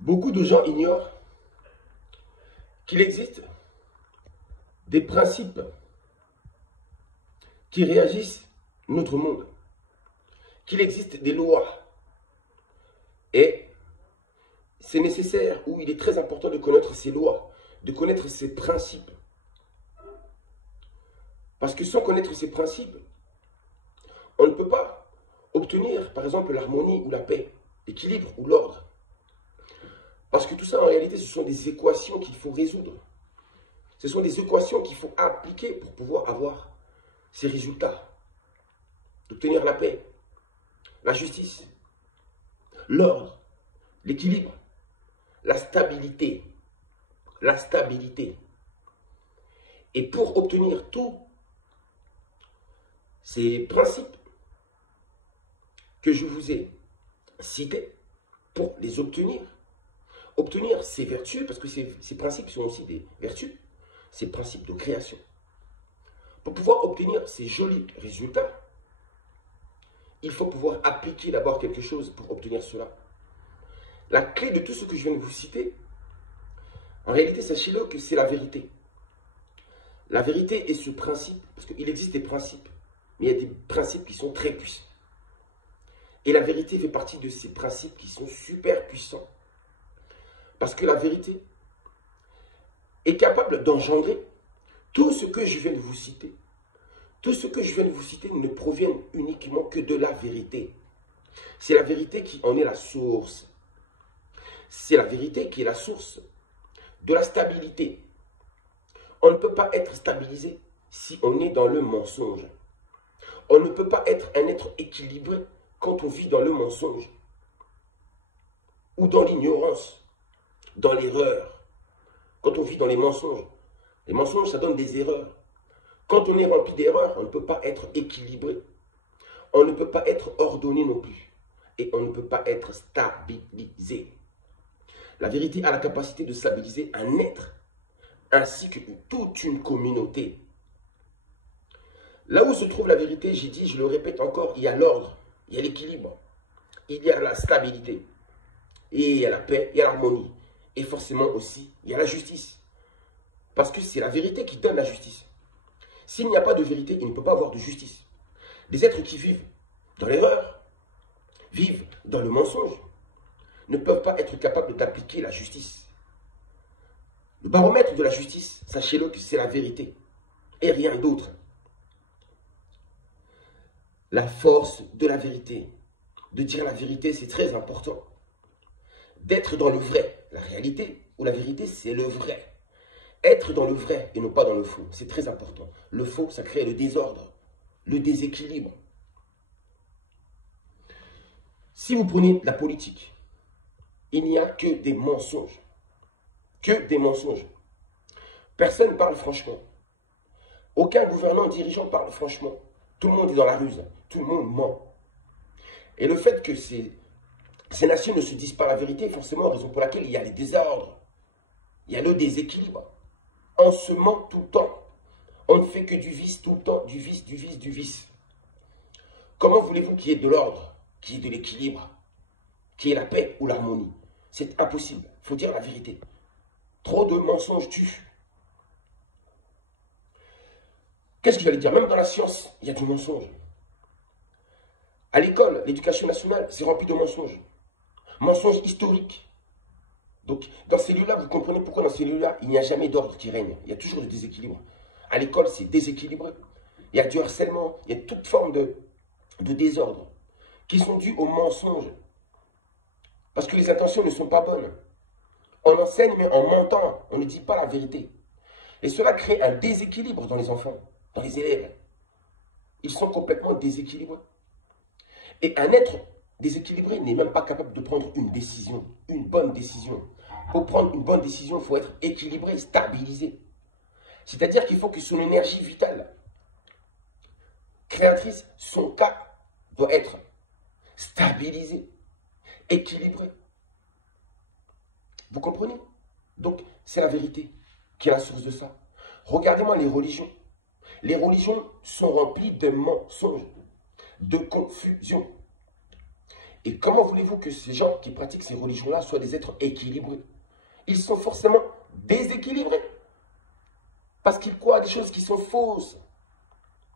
Beaucoup de gens ignorent qu'il existe des principes qui réagissent notre monde, qu'il existe des lois. Et c'est nécessaire, ou il est très important de connaître ces lois, de connaître ces principes. Parce que sans connaître ces principes, on ne peut pas obtenir, par exemple, l'harmonie ou la paix, l'équilibre ou l'ordre. Parce que tout ça, en réalité, ce sont des équations qu'il faut résoudre. Ce sont des équations qu'il faut appliquer pour pouvoir avoir ces résultats. D'obtenir la paix, la justice, l'ordre, l'équilibre, la stabilité. La stabilité. Et pour obtenir tous ces principes que je vous ai cités, pour les obtenir ces vertus, parce que ces principes sont aussi des vertus, ces principes de création. Pour pouvoir obtenir ces jolis résultats, il faut pouvoir appliquer d'abord quelque chose pour obtenir cela. La clé de tout ce que je viens de vous citer, en réalité, sachez-le que c'est la vérité. La vérité est ce principe, parce qu'il existe des principes, mais il y a des principes qui sont très puissants. Et la vérité fait partie de ces principes qui sont super puissants. Parce que la vérité est capable d'engendrer tout ce que je viens de vous citer. Tout ce que je viens de vous citer ne provient uniquement que de la vérité. C'est la vérité qui en est la source. C'est la vérité qui est la source de la stabilité. On ne peut pas être stabilisé si on est dans le mensonge. On ne peut pas être un être équilibré quand on vit dans le mensonge ou dans l'ignorance, dans l'erreur. Quand on vit dans les mensonges ça donne des erreurs. Quand on est rempli d'erreurs, on ne peut pas être équilibré. On ne peut pas être ordonné non plus. Et on ne peut pas être stabilisé. La vérité a la capacité de stabiliser un être, ainsi que toute une communauté. Là où se trouve la vérité, j'ai dit, je le répète encore, il y a l'ordre, il y a l'équilibre, il y a la stabilité, et il y a la paix, il y a l'harmonie. Et forcément aussi, il y a la justice. Parce que c'est la vérité qui donne la justice. S'il n'y a pas de vérité, il ne peut pas avoir de justice. Des êtres qui vivent dans l'erreur, vivent dans le mensonge, ne peuvent pas être capables d'appliquer la justice. Le baromètre de la justice, sachez-le que c'est la vérité et rien d'autre. La force de la vérité, de dire la vérité, c'est très important. D'être dans le vrai, la réalité ou la vérité, c'est le vrai. Être dans le vrai et non pas dans le faux, c'est très important. Le faux, ça crée le désordre, le déséquilibre. Si vous prenez la politique, il n'y a que des mensonges. Que des mensonges. Personne ne parle franchement. Aucun gouvernant dirigeant parle franchement. Tout le monde est dans la ruse. Tout le monde ment. Et le fait que ces nations ne se disent pas la vérité, forcément, raison pour laquelle il y a les désordres. Il y a le déséquilibre. On se ment tout le temps. On ne fait que du vice tout le temps. Du vice, du vice, du vice. Comment voulez-vous qu'il y ait de l'ordre, qu'il y ait de l'équilibre, qu'il y ait la paix ou l'harmonie? C'est impossible. Il faut dire la vérité. Trop de mensonges tuent. Qu'est-ce que j'allais dire? Même dans la science, il y a du mensonge. À l'école, l'éducation nationale, c'est rempli de mensonges. Mensonges historiques. Donc, dans ces lieux-là, vous comprenez pourquoi dans ces lieux-là, il n'y a jamais d'ordre qui règne. Il y a toujours du déséquilibre. À l'école, c'est déséquilibré. Il y a du harcèlement, il y a toute forme de désordre qui sont dus aux mensonges. Parce que les intentions ne sont pas bonnes. On enseigne, mais en mentant, on ne dit pas la vérité. Et cela crée un déséquilibre dans les enfants, dans les élèves. Ils sont complètement déséquilibrés. Et un être déséquilibré n'est même pas capable de prendre une décision, une bonne décision. Pour prendre une bonne décision, il faut être équilibré, stabilisé. C'est-à-dire qu'il faut que son énergie vitale, créatrice, son cas, doit être stabilisé, équilibré. Vous comprenez? Donc, c'est la vérité qui est la source de ça. Regardez-moi les religions. Les religions sont remplies de mensonges, de confusion. Et comment voulez-vous que ces gens qui pratiquent ces religions-là soient des êtres équilibrés? Ils sont forcément déséquilibrés. Parce qu'ils croient à des choses qui sont fausses.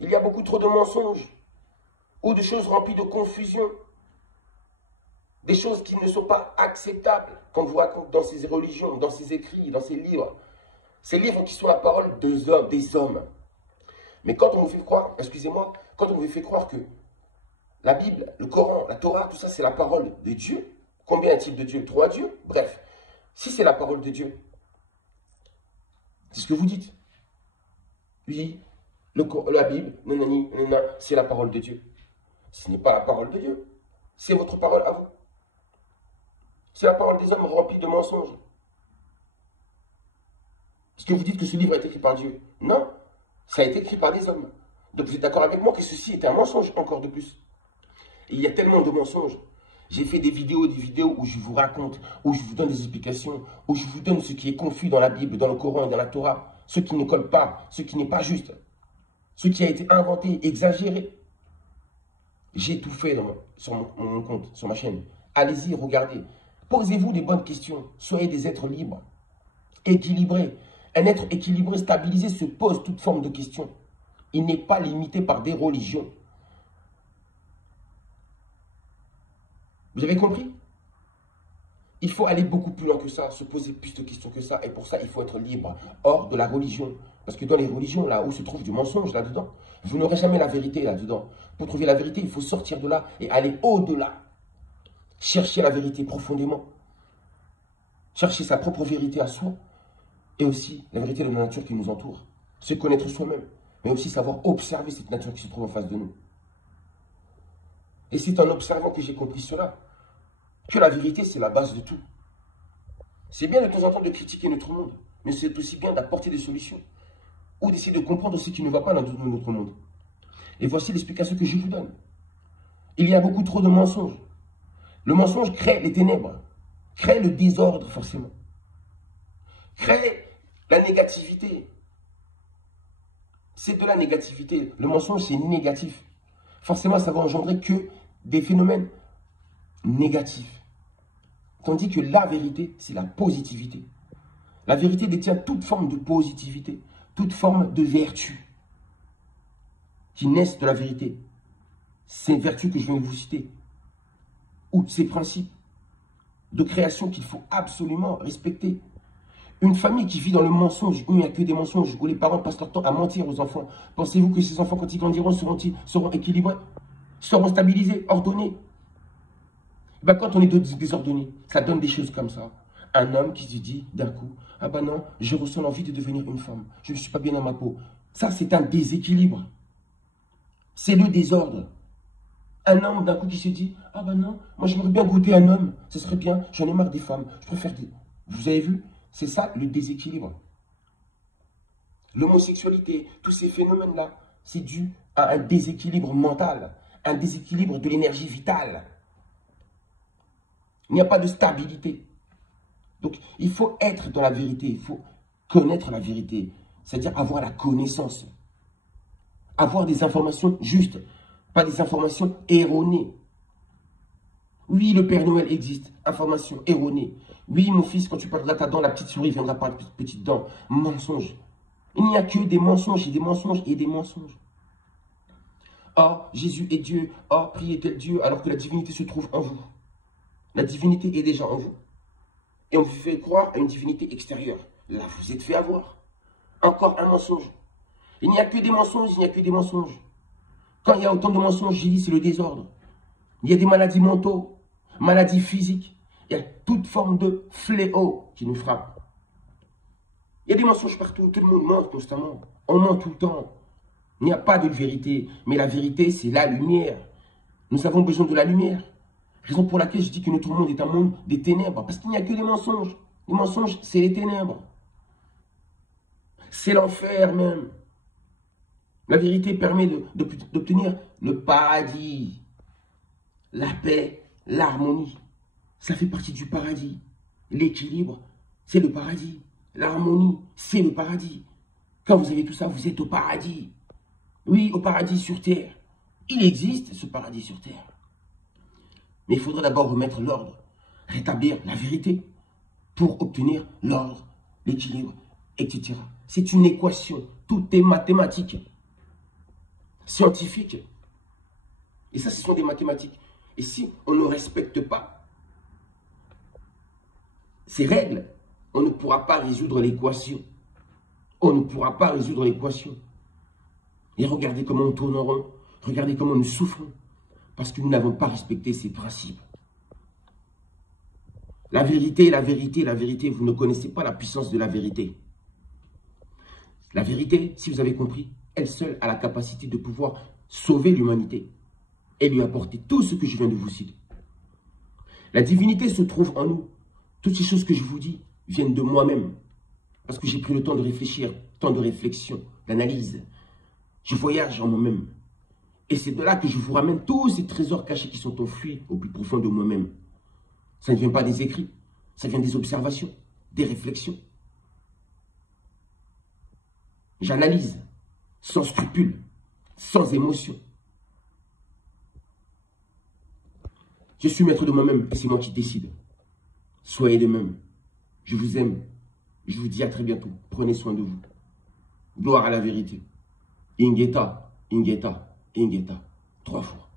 Il y a beaucoup trop de mensonges. Ou de choses remplies de confusion. Des choses qui ne sont pas acceptables qu'on vous raconte dans ces religions, dans ces écrits, dans ces livres. Ces livres qui sont la parole des hommes. Mais quand on vous fait croire, excusez-moi, quand on vous fait croire que la Bible, le Coran, la Torah, tout ça c'est la parole de Dieu. Combien y a-t-il de Dieu? 3 dieux? Bref, si c'est la parole de Dieu, c'est ce que vous dites. Oui, la Bible, nanani, nanana, c'est la parole de Dieu. Ce n'est pas la parole de Dieu. C'est votre parole à vous. C'est la parole des hommes remplie de mensonges. Est-ce que vous dites que ce livre a été écrit par Dieu? Non, ça a été écrit par des hommes. Donc vous êtes d'accord avec moi que ceci est un mensonge encore de plus. Et il y a tellement de mensonges. J'ai fait des vidéos où je vous raconte, où je vous donne des explications, où je vous donne ce qui est confus dans la Bible, dans le Coran et dans la Torah, ce qui ne colle pas, ce qui n'est pas juste, ce qui a été inventé, exagéré. J'ai tout fait sur mon compte, sur ma chaîne. Allez-y, regardez. Posez-vous des bonnes questions. Soyez des êtres libres, équilibrés. Un être équilibré, stabilisé, se pose toute forme de questions. Il n'est pas limité par des religions. Vous avez compris? Il faut aller beaucoup plus loin que ça, se poser plus de questions que ça. Et pour ça, il faut être libre, hors de la religion. Parce que dans les religions, là où se trouve du mensonge, là-dedans, vous n'aurez jamais la vérité là-dedans. Pour trouver la vérité, il faut sortir de là et aller au-delà. Chercher la vérité profondément. Chercher sa propre vérité à soi. Et aussi la vérité de la nature qui nous entoure. Se connaître soi-même. Mais aussi savoir observer cette nature qui se trouve en face de nous. Et c'est en observant que j'ai compris cela. Que la vérité, c'est la base de tout. C'est bien de temps en temps de critiquer notre monde. Mais c'est aussi bien d'apporter des solutions. Ou d'essayer de comprendre ce qui ne va pas dans notre monde. Et voici l'explication que je vous donne. Il y a beaucoup trop de mensonges. Le mensonge crée les ténèbres. Crée le désordre, forcément. Crée la négativité. C'est de la négativité. Le mensonge, c'est négatif. Forcément, ça va engendrer que des phénomènes négatifs. Tandis que la vérité, c'est la positivité. La vérité détient toute forme de positivité, toute forme de vertu qui naissent de la vérité. Ces vertus que je viens de vous citer, ou ces principes de création qu'il faut absolument respecter. Une famille qui vit dans le mensonge, où il n'y a que des mensonges, où les parents passent leur temps à mentir aux enfants, pensez-vous que ces enfants, quand ils grandiront, seront équilibrés, seront stabilisés, ordonnés? Ben, quand on est désordonné, ça donne des choses comme ça. Un homme qui se dit d'un coup, ah ben non, je ressens l'envie de devenir une femme, je ne suis pas bien dans ma peau. Ça, c'est un déséquilibre. C'est le désordre. Un homme d'un coup qui se dit, ah ben non, moi j'aimerais bien goûter un homme, ce serait bien, j'en ai marre des femmes, je préfère des... Vous avez vu? C'est ça le déséquilibre. L'homosexualité, tous ces phénomènes-là, c'est dû à un déséquilibre mental, un déséquilibre de l'énergie vitale. Il n'y a pas de stabilité. Donc, il faut être dans la vérité, il faut connaître la vérité, c'est-à-dire avoir la connaissance, avoir des informations justes, pas des informations erronées. Oui, le Père Noël existe, information erronée. Oui, mon fils, quand tu parles de ta dent, la petite souris viendra par la petite dent. Mensonge. Il n'y a que des mensonges et des mensonges et des mensonges. Oh, Jésus est Dieu. Oh, priez tel Dieu, alors que la divinité se trouve en vous. La divinité est déjà en vous. Et on vous fait croire à une divinité extérieure. Là, vous êtes fait avoir. Encore un mensonge. Il n'y a que des mensonges, il n'y a que des mensonges. Quand il y a autant de mensonges, j'ai dit, c'est le désordre. Il y a des maladies mentaux, maladies physiques. Il y a toute forme de fléau qui nous frappe. Il y a des mensonges partout. Tout le monde ment constamment. On ment tout le temps. Il n'y a pas de vérité. Mais la vérité, c'est la lumière. Nous avons besoin de la lumière. Raison pour laquelle je dis que notre monde est un monde des ténèbres. Parce qu'il n'y a que des mensonges. Les mensonges, c'est les ténèbres. C'est l'enfer même. La vérité permet d'obtenir le paradis, la paix, l'harmonie. Ça fait partie du paradis. L'équilibre, c'est le paradis. L'harmonie, c'est le paradis. Quand vous avez tout ça, vous êtes au paradis. Oui, au paradis sur terre. Il existe ce paradis sur terre. Mais il faudra d'abord remettre l'ordre, rétablir la vérité pour obtenir l'ordre, l'équilibre, etc. C'est une équation. Tout est mathématique, scientifique. Et ça, ce sont des mathématiques. Et si on ne respecte pas ces règles, on ne pourra pas résoudre l'équation. On ne pourra pas résoudre l'équation. Et regardez comment on tourne en rond. Regardez comment nous souffrons. Parce que nous n'avons pas respecté ces principes. La vérité, la vérité, la vérité. Vous ne connaissez pas la puissance de la vérité. La vérité, si vous avez compris, elle seule a la capacité de pouvoir sauver l'humanité et lui apporter tout ce que je viens de vous citer. La divinité se trouve en nous. Toutes ces choses que je vous dis viennent de moi-même. Parce que j'ai pris le temps de réfléchir, temps de réflexion, d'analyse. Je voyage en moi-même. Et c'est de là que je vous ramène tous ces trésors cachés qui sont enfouis au plus profond de moi-même. Ça ne vient pas des écrits, ça vient des observations, des réflexions. J'analyse, sans scrupule, sans émotion. Je suis maître de moi-même et c'est moi qui décide. Soyez de même. Je vous aime. Je vous dis à très bientôt. Prenez soin de vous. Gloire à la vérité. Ingeta, Ingeta, Ingeta. 3 fois.